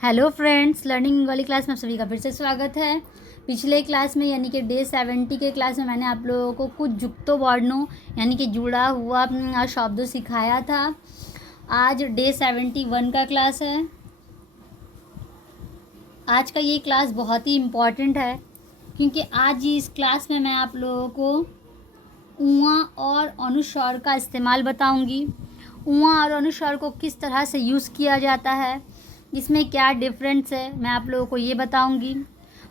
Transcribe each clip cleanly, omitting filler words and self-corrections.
Hello friends, learning वाली class में आप सभी का फिर से स्वागत है। पिछले क्लास में यानी कि डे 70 के क्लास में मैंने आप लोगों को कुछ जुक्तो वर्णों यानी कि जुड़ा हुआ शब्दों सिखाया था। आज डे 71 का क्लास है। आज का ये क्लास बहुत ही इम्पॉर्टेंट है क्योंकि आज इस क्लास में मैं आप लोगों को ऊआ और अनुस्वार का इस्तेमाल बताऊंगी। ऊआ और अनुस्वार को किस तरह से यूज़ किया जाता है, इसमें क्या डिफरेंस है, मैं आप लोगों को ये बताऊंगी।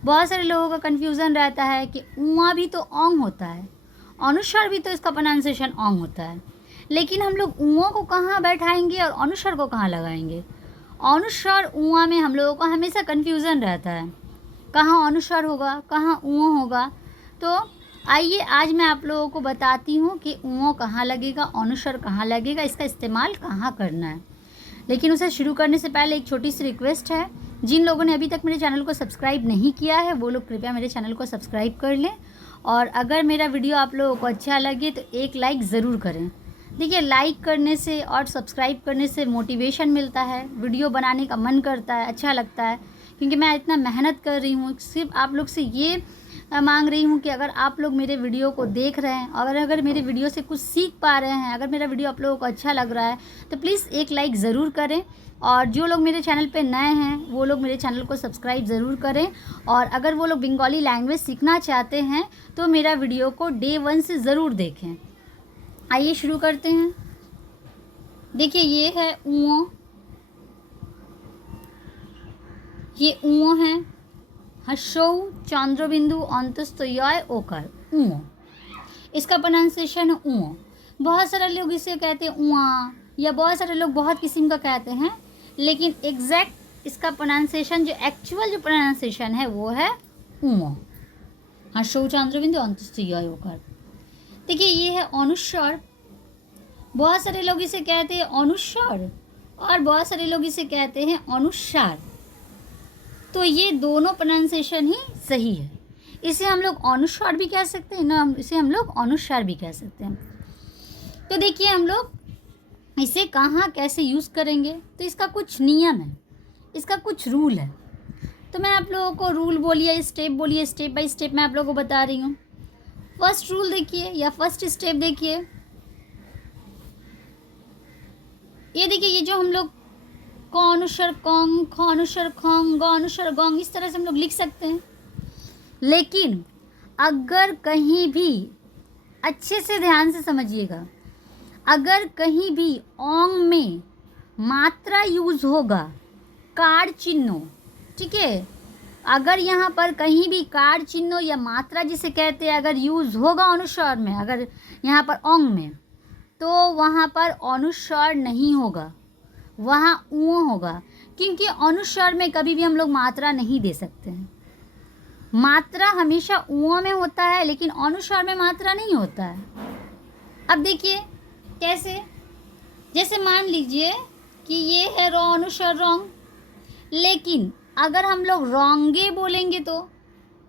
बहुत सारे लोगों का कन्फ्यूज़न रहता है कि ऊआ भी तो औंग होता है, अनुस्वार भी तो इसका प्रोनाउंसिएशन औंग होता है, लेकिन हम लोग ऊओं को कहाँ बैठाएंगे और अनुस्वार को कहाँ लगाएंगे। अनुस्वार ऊआ में हम लोगों को हमेशा कन्फ्यूज़न रहता है, कहाँ अनुस्वार होगा कहाँ ऊआ होगा। तो आइए आज मैं आप लोगों को बताती हूँ कि ऊआ कहाँ लगेगा, अनुस्वार कहाँ लगेगा, इसका इस्तेमाल कहाँ करना है। लेकिन उसे शुरू करने से पहले एक छोटी सी रिक्वेस्ट है, जिन लोगों ने अभी तक मेरे चैनल को सब्सक्राइब नहीं किया है वो लोग कृपया मेरे चैनल को सब्सक्राइब कर लें। और अगर मेरा वीडियो आप लोगों को अच्छा लगे तो एक लाइक ज़रूर करें। देखिए, लाइक करने से और सब्सक्राइब करने से मोटिवेशन मिलता है, वीडियो बनाने का मन करता है, अच्छा लगता है, क्योंकि मैं इतना मेहनत कर रही हूँ। सिर्फ आप लोग से ये मांग रही हूँ कि अगर आप लोग मेरे वीडियो को देख रहे हैं और अगर मेरे वीडियो से कुछ सीख पा रहे हैं, अगर मेरा वीडियो आप लोगों को अच्छा लग रहा है तो प्लीज़ एक लाइक ज़रूर करें। और जो लोग मेरे चैनल पे नए हैं वो लोग मेरे चैनल को सब्सक्राइब ज़रूर करें। और अगर वो लोग बंगाली लैंग्वेज सीखना चाहते हैं तो मेरा वीडियो को डे 1 से ज़रूर देखें। आइए शुरू करते हैं। देखिए, ये है ऊँ, ये ऊँ है हसौ चंद्रबिंदु अंतस्थ य ओकर ऊँ, इसका प्रोनाउंसिएशन है ऊँ। बहुत सारे लोग इसे कहते हैं ऊआ, या बहुत सारे लोग बहुत किस्म का कहते हैं, लेकिन एग्जैक्ट इसका प्रोनाउंसिएशन जो एक्चुअल जो प्रोनाउंसिएशन है वो है ऊँ, हसौ चंद्रबिंदु अंतस्थ य ओकर। देखिए, ये है अनुस्वार। बहुत सारे लोग इसे कहते हैं अनुस्वार और बहुत सारे लोग इसे कहते हैं अनुसार। तो ये दोनों प्रोनाउंसिएशन ही सही है। इसे हम लोग अनुस्वार भी कह सकते हैं ना, इसे हम लोग अनुसार भी कह सकते हैं। तो देखिए, हम लोग इसे कहाँ कैसे यूज़ करेंगे, तो इसका कुछ नियम है, इसका कुछ रूल है। तो मैं आप लोगों को रूल बोलिए, स्टेप बाय स्टेप मैं आप लोगों को बता रही हूँ। फर्स्ट रूल देखिए या फर्स्ट स्टेप देखिए, ये देखिए, ये जो हम लोग क अनुस्वार कौंग, ख अनुस्वार खोंग, ग अनुस्वार गोंग, इस तरह से हम लोग लिख सकते हैं। लेकिन अगर कहीं भी, अच्छे से ध्यान से समझिएगा, अगर कहीं भी ओंग में मात्रा यूज़ होगा, कार चिन्हों, ठीक है, अगर यहाँ पर कहीं भी कार चिन्हों या मात्रा जिसे कहते हैं अगर यूज़ होगा अनुस्वार में, अगर यहाँ पर ओंग में, तो वहाँ पर अनुस्वार नहीं होगा, वहाँ ऊँ होगा। क्योंकि अनुस्वार में कभी भी हम लोग मात्रा नहीं दे सकते हैं। मात्रा हमेशा ऊँ में होता है लेकिन अनुस्वार में मात्रा नहीं होता है। अब देखिए कैसे, जैसे मान लीजिए कि ये है रॉ अनुस्वार रोंग, लेकिन अगर हम लोग रोंगे बोलेंगे तो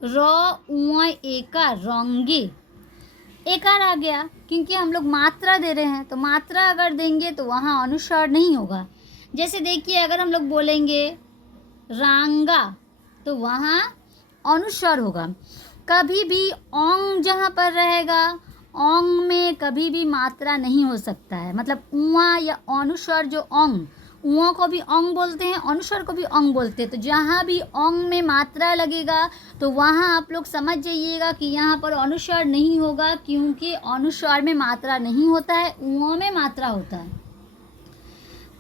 रॉ ऊँ एकार रोंगे, एकार आ गया, क्योंकि हम लोग मात्रा दे रहे हैं। तो मात्रा अगर देंगे तो वहाँ अनुस्वार नहीं होगा। जैसे देखिए, अगर हम लोग बोलेंगे रांगा तो वहाँ अनुस्वार होगा। कभी भी ओंग जहाँ पर रहेगा, ओंग में कभी भी मात्रा नहीं हो सकता है। मतलब ऊआ या अनुस्वार जो ओंग, ऊओं को भी ओंग बोलते हैं, अनुस्वार को भी ओंग बोलते हैं। तो जहाँ भी ओंग में मात्रा लगेगा तो वहाँ आप लोग समझ जाइएगा कि यहाँ पर अनुस्वार नहीं होगा, क्योंकि अनुस्वार में मात्रा नहीं होता है, ऊओं में मात्रा होता है।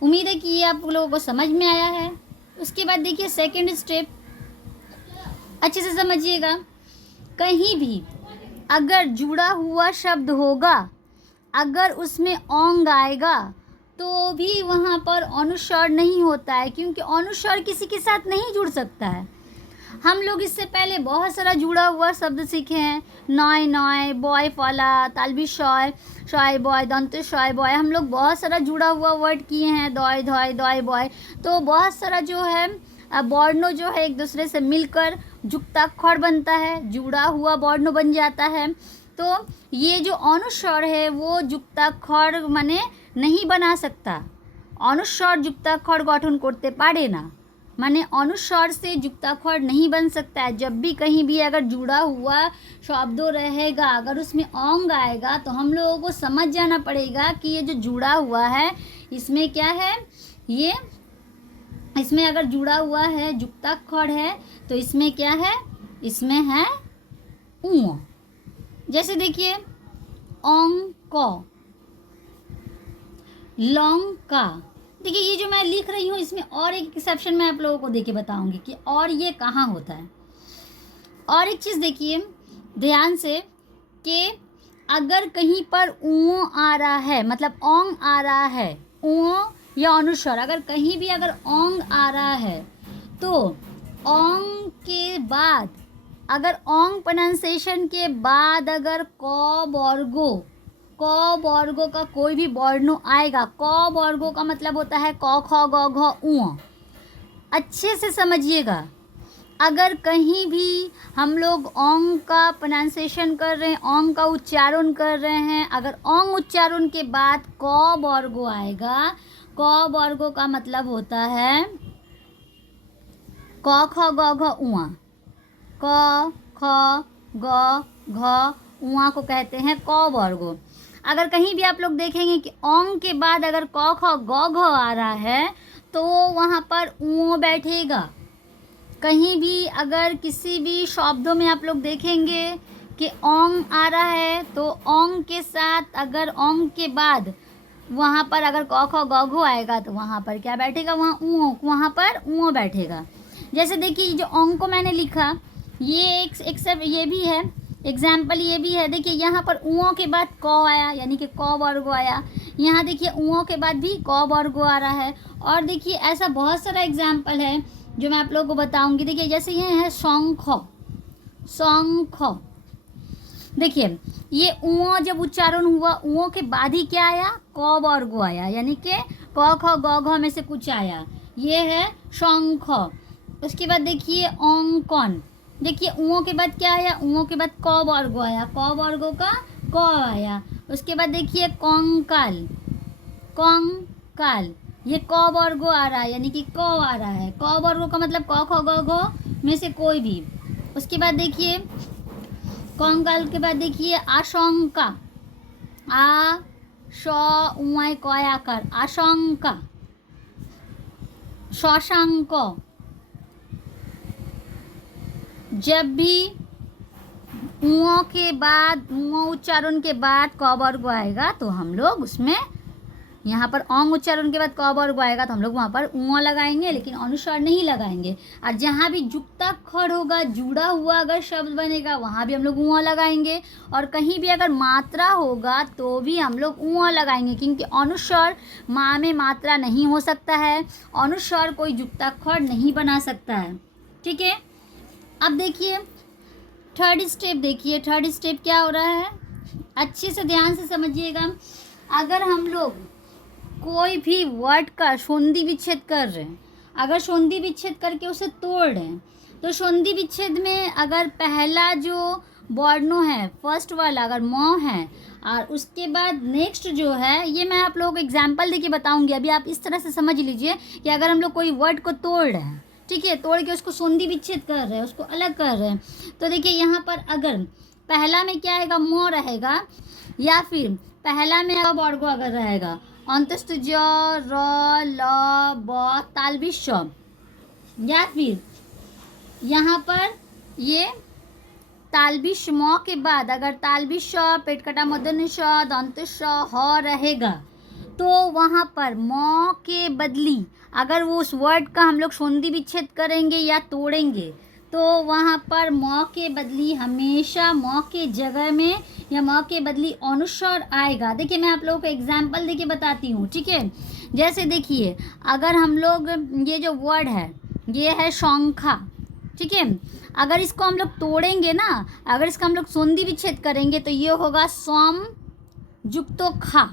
उम्मीद है कि ये आप लोगों को समझ में आया है। उसके बाद देखिए सेकंड स्टेप, अच्छे से समझिएगा। कहीं भी अगर जुड़ा हुआ शब्द होगा, अगर उसमें ओंग आएगा तो भी वहाँ पर अनुस्वार नहीं होता है, क्योंकि अनुस्वार किसी के साथ नहीं जुड़ सकता है। हम लोग इससे पहले बहुत सारा जुड़ा हुआ शब्द सीखे हैं, नॉय नॉय, बॉय फला, तालबी शॉय, शॉय बॉय, दंत शॉय बॉय, हम लोग बहुत सारा जुड़ा हुआ वर्ड किए हैं, दॉय धॉय, दॉय बॉय। तो बहुत सारा जो है वर्णों जो है एक दूसरे से मिलकर जुक्ताक्षर बनता है, जुड़ा हुआ वर्ण बन जाता है। तो ये जो अनुस्वार है वो जुक्ताक्षर माने नहीं बना सकता, अनुस्वार जुक्ताक्षर गठन करते पारे ना। माने अनुस्वर से जुक्ताक्षर नहीं बन सकता है। जब भी कहीं भी अगर जुड़ा हुआ शब्द रहेगा, अगर उसमें ओंग आएगा तो हम लोगों को समझ जाना पड़ेगा कि ये जो जुड़ा हुआ है इसमें क्या है, ये इसमें अगर जुड़ा हुआ है जुक्ताक्षर है तो इसमें क्या है, इसमें है ऊ। जैसे देखिए अंक, लौंका। देखिए ये जो मैं लिख रही हूँ इसमें और एक एक्सेप्शन मैं आप लोगों को देके बताऊंगी कि और ये कहाँ होता है। और एक चीज़ देखिए ध्यान से कि अगर कहीं पर ऊ आ रहा है, मतलब ओंग आ रहा है, ऊ या अनुस्वर अगर कहीं भी अगर ओंग आ रहा है तो ओंग के बाद, अगर ओंग प्रोनाउंसिएशन के बाद अगर क वर्गो का कोई भी वर्ण आएगा, क वर्गो का मतलब होता है क ख ग घ ऊ। अच्छे से समझिएगा, अगर कहीं भी हम लोग ओंग का प्रोनाउंसिएशन कर रहे हैं, ओंग का उच्चारण कर रहे हैं, अगर ओंग उच्चारण के बाद क वर्गो आएगा, क वर्गो का मतलब होता है क ख ग घ ऊ। क ख ग घ ऊ को कहते हैं क वर्गो। अगर कहीं भी आप लोग देखेंगे कि ओंग के बाद अगर क ख ग घ आ रहा है तो वहाँ पर ऊ बैठेगा। कहीं भी अगर किसी भी शब्दों में आप लोग देखेंगे कि ओंग आ रहा है तो ओंग के साथ अगर ओंग के बाद वहाँ पर अगर क ख ग घ आएगा तो वहाँ पर क्या बैठेगा, वहाँ पर ऊ बैठेगा। जैसे देखिए जो ओंग को मैंने लिखा ये एक सब ये भी है एग्जाम्पल, ये भी है। देखिए यहाँ पर ऊओं के बाद क आया यानी कि क वर्गो आया। यहाँ देखिए ऊओं के बाद भी क वर्गो आ रहा है। और देखिए ऐसा बहुत सारा एग्जाम्पल है जो मैं आप लोगों को बताऊंगी। देखिए जैसे ये है शंख, शंख। देखिए ये ऊओं जब उच्चारण हुआ, ऊओं के बाद ही क्या आया, क वर्गो आया यानी कि क ख ग घ में से कुछ आया, ये है शंख। उसके बाद देखिए अंकन। देखिए ऊओं के बाद क्या आया, ऊओं के बाद क वर्गो आया, क वर्गो का क आया। उसके बाद देखिए कंकाल, कंकाल ये क वर्गो आ रहा है यानी कि क आ रहा है। क वर्गो का मतलब क ख ग घ में से कोई भी। उसके बाद देखिए कंकाल के बाद देखिए आशंका, आ श उ क आकर आशंका। शशांक, जब भी ऊओं के बाद ऊओं उच्चारण के बाद क वर्गो आएगा तो हम लोग उसमें यहाँ पर ओंग उच्चारण के बाद क वर्गो आएगा तो हम लोग वहाँ पर ऊँ लगाएंगे, लेकिन अनुस्वर नहीं लगाएंगे। और जहाँ भी जुक्ताक्षर होगा, जुड़ा हुआ अगर शब्द बनेगा वहाँ भी हम लोग ऊँ लगाएंगे। और कहीं भी अगर मात्रा होगा तो भी हम लोग ऊँ लगाएंगे, क्योंकि अनुस्वर माँ में मात्रा नहीं हो सकता है, अनुस्वर कोई जुक्ताक्षर नहीं बना सकता है। ठीक है, अब देखिए थर्ड स्टेप। देखिए थर्ड स्टेप क्या हो रहा है, अच्छे से ध्यान से समझिएगा। अगर हम लोग कोई भी वर्ड का संधि विच्छेद कर रहे हैं, अगर संधि विच्छेद करके उसे तोड़ रहे हैं, तो संधि विच्छेद में अगर पहला जो वर्ण है फर्स्ट वाला अगर म है और उसके बाद नेक्स्ट जो है, ये मैं आप लोगों को एग्जाम्पल देके बताऊंगी। अभी आप इस तरह से समझ लीजिए कि अगर हम लोग कोई वर्ड को तोड़ रहे हैं, ठीक है, तोड़ के उसको संधि विच्छेद कर रहे हैं, उसको अलग कर रहे हैं, तो देखिए यहाँ पर अगर पहला में क्या आएगा, म रहेगा, या फिर पहला में वर्ग अगर रहेगा अंतस्थ ज र ल ब तालबी श, या फिर यहाँ पर ये तालबी श म के बाद अगर तालबी श पेट कटा मदन श दंत श ह रहेगा तो वहाँ पर म के बदली अगर वो उस वर्ड का हम लोग संधि विच्छेद करेंगे या तोड़ेंगे तो वहाँ पर म के बदली हमेशा म के जगह में या म के बदली अनुस्वर आएगा। देखिए मैं आप लोगों को एग्जाम्पल देके बताती हूँ, ठीक है। जैसे देखिए अगर हम लोग ये जो वर्ड है ये है शंखा, ठीक है, अगर इसको हम लोग तोड़ेंगे ना, अगर इसका हम लोग संधि विच्छेद करेंगे तो ये होगा सम जुक्तो खा,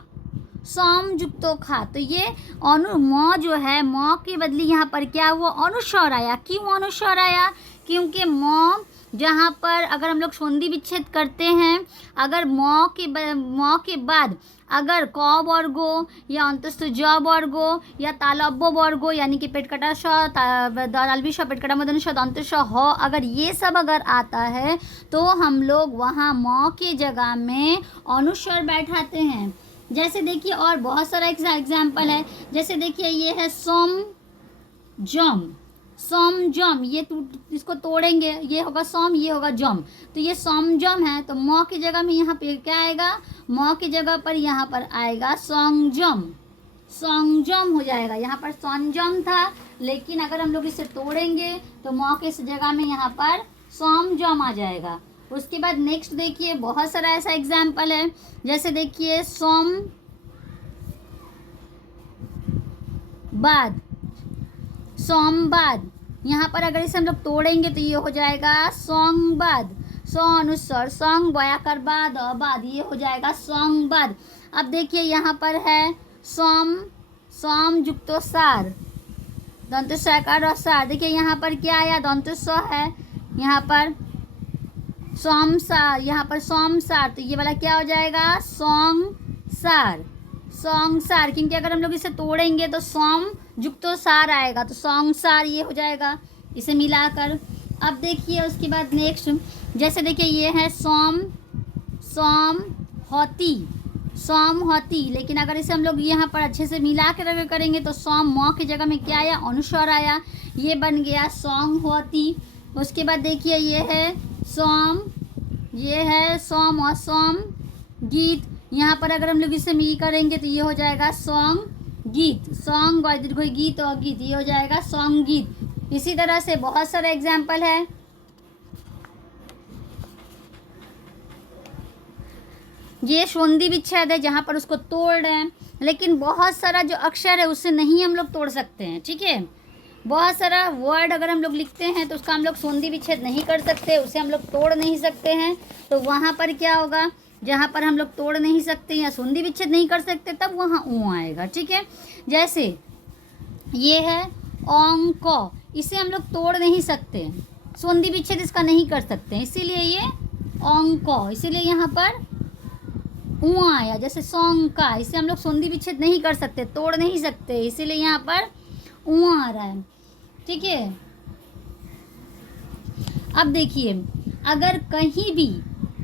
सम जुक्तो खा। तो ये म जो है म के बदली यहाँ पर क्या हुआ, अनुस्वर आया। क्यों अनुस्वर आया, क्योंकि म जहाँ पर अगर हम लोग संधि विच्छेद करते हैं, अगर म के बाद अगर क वर्गो या अंतस्थ ज वर्गो या तालव्य वर्गो यानी कि पेट कटा श दालवी श पेट कटा मदन श दंत श ह, अगर ये सब अगर आता है तो हम लोग वहाँ म की जगह में अनुस्वर बैठाते हैं। जैसे देखिए और बहुत सारा एग्जाम्पल है। जैसे देखिए ये है सोम जम, सोम जम, ये इसको तोड़ेंगे, ये होगा सोम, ये होगा जम, तो ये सोम जम है, तो म की जगह में यहाँ पे क्या आएगा, म की जगह पर यहाँ पर आएगा संजम, संजम हो जाएगा। यहाँ पर संजम था, लेकिन अगर हम लोग इसे तोड़ेंगे तो म की इस जगह में यहाँ पर सोमजम आ जाएगा। उसके बाद नेक्स्ट देखिए बहुत सारा ऐसा एग्जाम्पल है। जैसे देखिए सोम बाद, सोमवाद, यहाँ पर अगर इसे हम लोग तोड़ेंगे तो ये हो जाएगा सोंगबाद, सो अनुस्वर संग बयाकर बाद बाद, ये हो जाएगा सोंगबाद। अब देखिए यहाँ पर है सोम, सोम जुक्तो सार, दंत सकार और सार, देखिए यहाँ पर क्या आया, दंत स है, यहाँ पर सोम सार, यहाँ पर सोम सार, तो ये वाला क्या हो जाएगा सोंग सार, सोंग सार, क्योंकि अगर हम लोग इसे तोड़ेंगे तो सोम जुक्तो सार आएगा, तो सोंग सार ये हो जाएगा इसे मिलाकर। अब देखिए उसके बाद नेक्स्ट, जैसे देखिए ये है सोम, सोम होती, सोम होती, लेकिन अगर इसे हम लोग यहाँ पर अच्छे से मिला कर अगर करेंगे तो सोम म की जगह में क्या आया, अनुस्वर आया, ये बन गया सोंग होती। उसके बाद देखिए ये है सोम, ये है सोम और सोम गीत, यहाँ पर अगर हम लोग इसे मिल करेंगे तो ये हो जाएगा सॉन्ग गीत, सॉन्ग और दीर्घ गीत और गीत, ये हो जाएगा सॉन्ग गीत। इसी तरह से बहुत सारे एग्जाम्पल है। ये संधि विच्छेद है जहाँ पर उसको तोड़ रहे हैं, लेकिन बहुत सारा जो अक्षर है उससे नहीं हम लोग तोड़ सकते हैं, ठीक है। बहुत सारा वर्ड अगर हम लोग लिखते हैं तो उसका हम लोग संधि विच्छेद नहीं कर सकते, उसे हम लोग तोड़ नहीं सकते हैं, तो वहाँ पर क्या होगा, जहाँ पर हम लोग तोड़ नहीं सकते या संधि विच्छेद नहीं कर सकते तब वहाँ ऊ आएगा, ठीक है। जैसे ये है अंक, इसे हम लोग तोड़ नहीं सकते, संधि विच्छेद इसका नहीं कर सकते, इसीलिए ये अंक, इसीलिए यहाँ पर ऊ आया। जैसे सॉन्ग का, इसे हम लोग संधि विच्छेद नहीं कर सकते, तोड़ नहीं सकते, इसीलिए यहाँ पर ऊ आ रहा है, ठीक है। अब देखिए अगर कहीं भी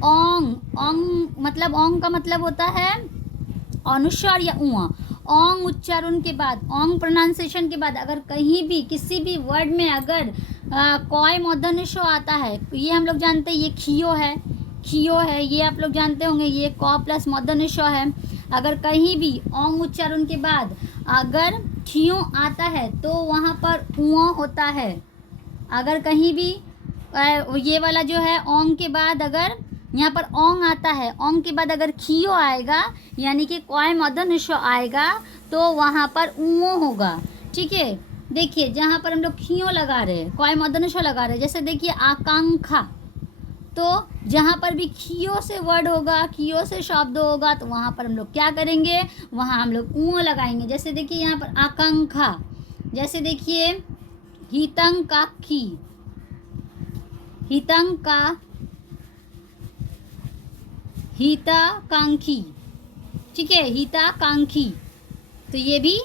ओंग, ओंग मतलब ओंग का मतलब होता है अनुस्वर या ऊ, ओंग उच्चारण के बाद, ओंग प्रोनाउंसिएशन के बाद अगर कहीं भी किसी भी वर्ड में अगर कॉय मूर्धन्य ष आता है, ये हम लोग जानते हैं, ये खियो है, खियो है, ये आप लोग जानते होंगे, ये क प्लस मूर्धन्य ष है। अगर कहीं भी ओंग उच्चारण के बाद अगर खियो आता है तो वहाँ पर ऊ होता है। अगर कहीं भी ये वाला जो है ओंग के बाद अगर यहाँ पर ओंग आता है, ओंग के बाद अगर खियो आएगा यानी कि कॉय मूर्धन्य ष आएगा तो वहाँ पर ऊ होगा, ठीक है। देखिए जहाँ पर हम लोग खियो लगा रहे हैं, कॉय मूर्धन्य ष लगा रहे हैं, जैसे देखिए आकांक्षा, तो जहाँ पर भी खियो से वर्ड होगा, खियो से शब्द होगा तो वहाँ पर हम लोग क्या करेंगे, वहाँ हम लोग ऊ लगाएंगे। जैसे देखिए यहाँ पर आकांक्षा, जैसे देखिए हितंकाखी, हितंका, हिताकांक्षी, ठीक है, हिताकांक्षी, तो ये भी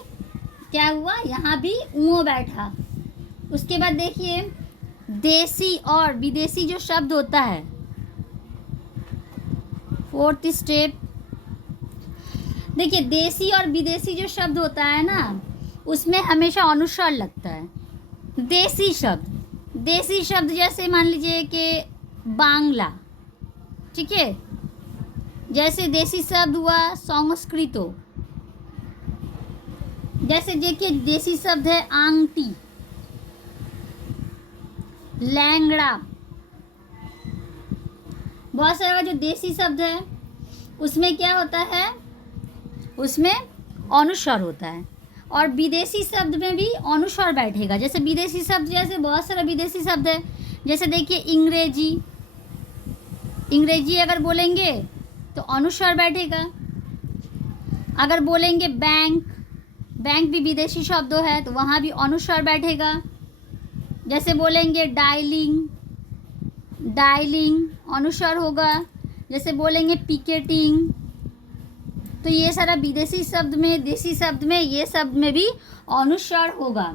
क्या हुआ, यहाँ भी ऊ बैठा। उसके बाद देखिए देसी और विदेशी जो शब्द होता है, फोर्थ स्टेप, देखिए देसी और विदेशी जो शब्द होता है ना उसमें हमेशा अनुस्वर लगता है। देसी शब्द, देसी शब्द जैसे मान लीजिए कि बांग्ला, ठीक है, जैसे देसी शब्द हुआ संस्कृतो, जैसे देखिए देसी शब्द है आंगटी, लैंगड़ा, बहुत सारा जो देसी शब्द है उसमें क्या होता है, उसमें अनुस्वर होता है, और विदेशी शब्द में भी अनुस्वर बैठेगा। जैसे विदेशी शब्द, जैसे बहुत सारा विदेशी शब्द है, जैसे देखिए अंग्रेजी, अंग्रेजी अगर बोलेंगे तो अनुस्वर बैठेगा। अगर बोलेंगे बैंक, बैंक भी विदेशी शब्द है तो वहाँ भी अनुस्वर बैठेगा। जैसे बोलेंगे डायलिंग, डायलिंग अनुस्वर होगा, जैसे बोलेंगे पिकेटिंग, तो ये सारा विदेशी शब्द में, देसी शब्द में, ये शब्द में भी अनुस्वर होगा।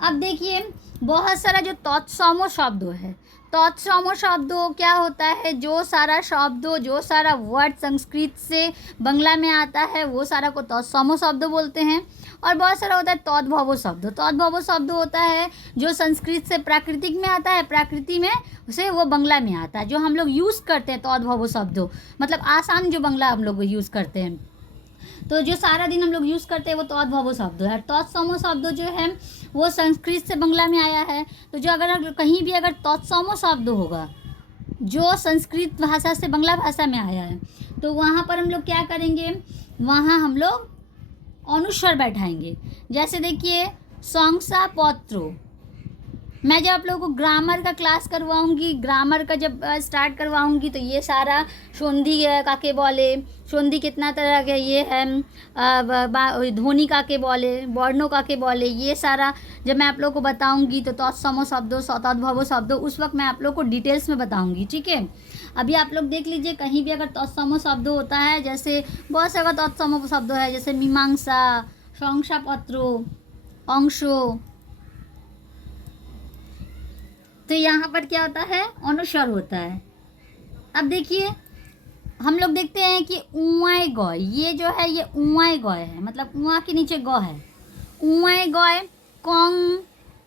अब देखिए बहुत सारा जो तत्समो शब्द है, तत्समो शब्दों क्या होता है, जो सारा शब्दों, जो सारा वर्ड संस्कृत से बांग्ला में आता है वो सारा को तत्समो शब्द बोलते हैं। और बहुत सारा होता है तद्भव शब्द। तद्भव शब्द होता है जो संस्कृत से प्राकृतिक में आता है, प्राकृति में से वो बांग्ला में आता है, जो हम लोग यूज़ करते हैं तद्भव शब्दों, मतलब आसान जो बांग्ला हम लोग यूज़ करते हैं, तो जो सारा दिन हम लोग यूज़ करते हैं वो तद्भव शब्द है। तत्समो शब्द जो है वो संस्कृत से बांग्ला में आया है। तो जो अगर कहीं भी अगर तत्समो शब्द होगा जो संस्कृत भाषा से बांग्ला भाषा में आया है, तो वहाँ पर हम लोग क्या करेंगे, वहाँ हम लोग अनुस्वर बैठाएंगे। जैसे देखिए शंसापत्रो, मैं जब आप लोगों को ग्रामर का क्लास करवाऊंगी, ग्रामर का जब स्टार्ट करवाऊंगी, तो ये सारा संधि काके बोले, संधि कितना तरह के ये है, ध्वनि काके बोले, वर्णों काके बोले, ये सारा जब मैं आप लोगों को बताऊंगी तो तत्समो शब्दों, तद्भव शब्दों उस वक्त मैं आप लोग को डिटेल्स में बताऊंगी, ठीक है। अभी आप लोग देख लीजिए कहीं भी अगर तत्समो शब्द होता है, जैसे बहुत सारा तत्समो शब्द है, जैसे मीमांसा, शंसापत्रो, अंशो, तो यहाँ पर क्या होता है, अनुस्वर होता है। अब देखिए हम लोग देखते हैं कि उआए गॉय, ये जो है ये उआए गॉय है, मतलब उआ के नीचे गौ है, उआए गॉय। कौंग,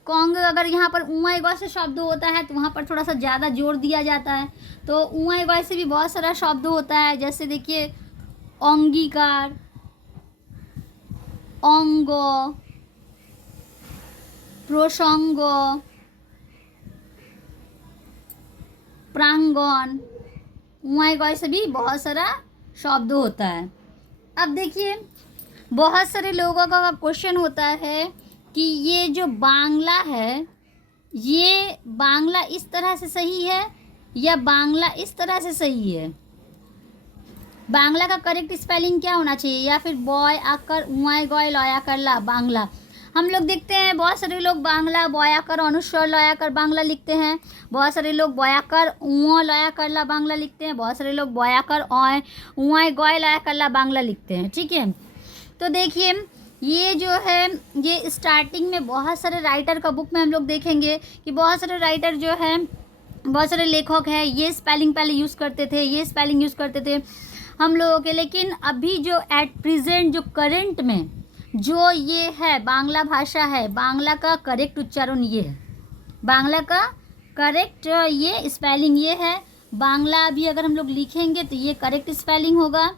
कौंग अगर यहाँ पर उआए गॉय से शब्द होता है तो वहाँ पर थोड़ा सा ज़्यादा जोर दिया जाता है। तो उआए गॉय से भी बहुत सारा शब्द होता है, जैसे देखिए अंगीकार, अंग, प्रसंग, प्रांगण, उआए गॉय से भी बहुत सारा शब्द होता है। अब देखिए बहुत सारे लोगों का क्वेश्चन होता है कि ये जो बांग्ला है, ये बांग्ला इस तरह से सही है या बांग्ला इस तरह से सही है, बांग्ला का करेक्ट स्पेलिंग क्या होना चाहिए, या फिर बॉय आकर उआए गॉय लया कर ला बांग्ला। हम लोग देखते हैं बहुत सारे लोग बांग्ला बयाकर अनुस्वर लयाकर बांग्ला लिखते हैं, बहुत सारे लोग बयाकर उआ लयाकर ला बांग्ला लिखते हैं, बहुत सारे लोग बयाकर ऑय उआए गॉय लयाकर ला बांग्ला लिखते हैं, ठीक है। तो देखिए ये जो है ये स्टार्टिंग में बहुत सारे राइटर का बुक में हम लोग देखेंगे कि बहुत सारे राइटर जो है, बहुत सारे लेखक हैं, ये स्पेलिंग पहले यूज़ करते थे, ये स्पेलिंग यूज़ करते थे हम लोगों के। लेकिन अभी जो एट प्रेजेंट जो करंट में जो ये है बांग्ला भाषा है, बांग्ला का करेक्ट उच्चारण ये है, बांग्ला का करेक्ट ये स्पेलिंग ये है। बांग्ला अभी अगर हम लोग लिखेंगे तो ये करेक्ट स्पेलिंग होगा,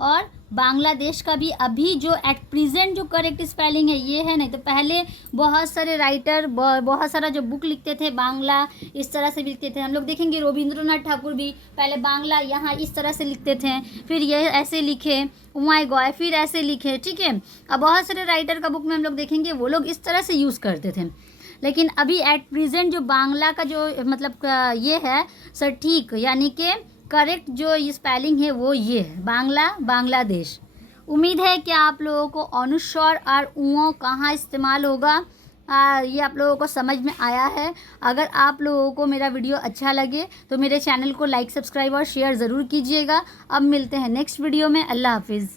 और बांग्लादेश का भी अभी जो एट प्रेजेंट जो करेक्ट स्पेलिंग है ये है। नहीं तो पहले बहुत सारे राइटर बहुत सारा जो बुक लिखते थे बांग्ला इस तरह से लिखते थे। हम लोग देखेंगे रविंद्रनाथ ठाकुर भी पहले बांग्ला यहाँ इस तरह से लिखते थे, फिर ये ऐसे लिखे उआए गॉय, फिर ऐसे लिखे, ठीक है। अब बहुत सारे राइटर का बुक में हम लोग देखेंगे वो लोग इस तरह से यूज़ करते थे। लेकिन अभी एट प्रेजेंट जो बांग्ला का जो मतलब ये है सटीक यानी कि करेक्ट जो ये स्पेलिंग है वो ये है बांग्ला, बांग्लादेश। उम्मीद है कि आप लोगों को अनुस्वर और उओ कहाँ इस्तेमाल होगा ये आप लोगों को समझ में आया है। अगर आप लोगों को मेरा वीडियो अच्छा लगे तो मेरे चैनल को लाइक, सब्सक्राइब और शेयर ज़रूर कीजिएगा। अब मिलते हैं नेक्स्ट वीडियो में। अल्लाह हाफिज़।